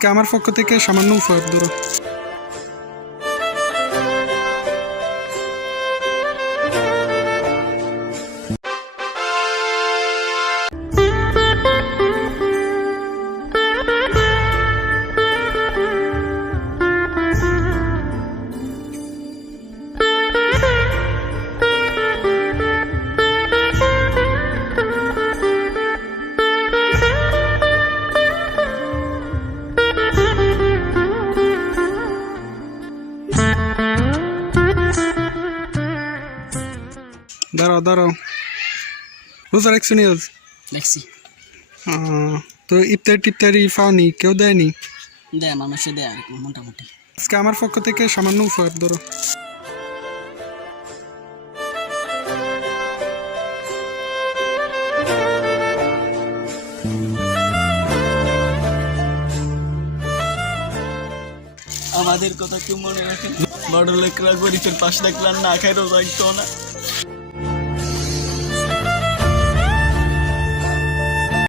আজকে আমার পক্ষ থেকে সামান্য উপহার ধরো। দাঁড়াও দাঁড়াও, রোজা রাখছো নি আজ? দেখছি তো ইফতারি টিফতারি পাওনি? কেউ দেয়নি? দেয়, মানুষে দেয় আর কি মোটামুটি। আজকে আমার পক্ষ থেকে সামান্য উপহার ধরো। আমাদের কথা কেউ মনে রাখে না? বড় লোকরা গরিবের পাশ রাখলাম না খাই রোজা রাখতো না।